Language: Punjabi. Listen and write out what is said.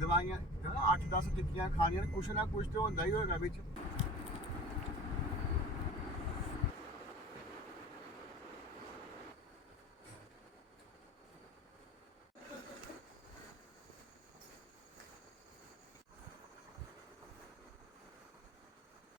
ਦਵਾਈਆਂ 8-10 ਟਿੱਕੀਆਂ ਖਾਣੀਆਂ, ਕੁਛ ਨਾ ਕੁਛ ਤੇ ਹੁੰਦਾ ਹੀ ਹੋਏਗਾ ਵਿੱਚ।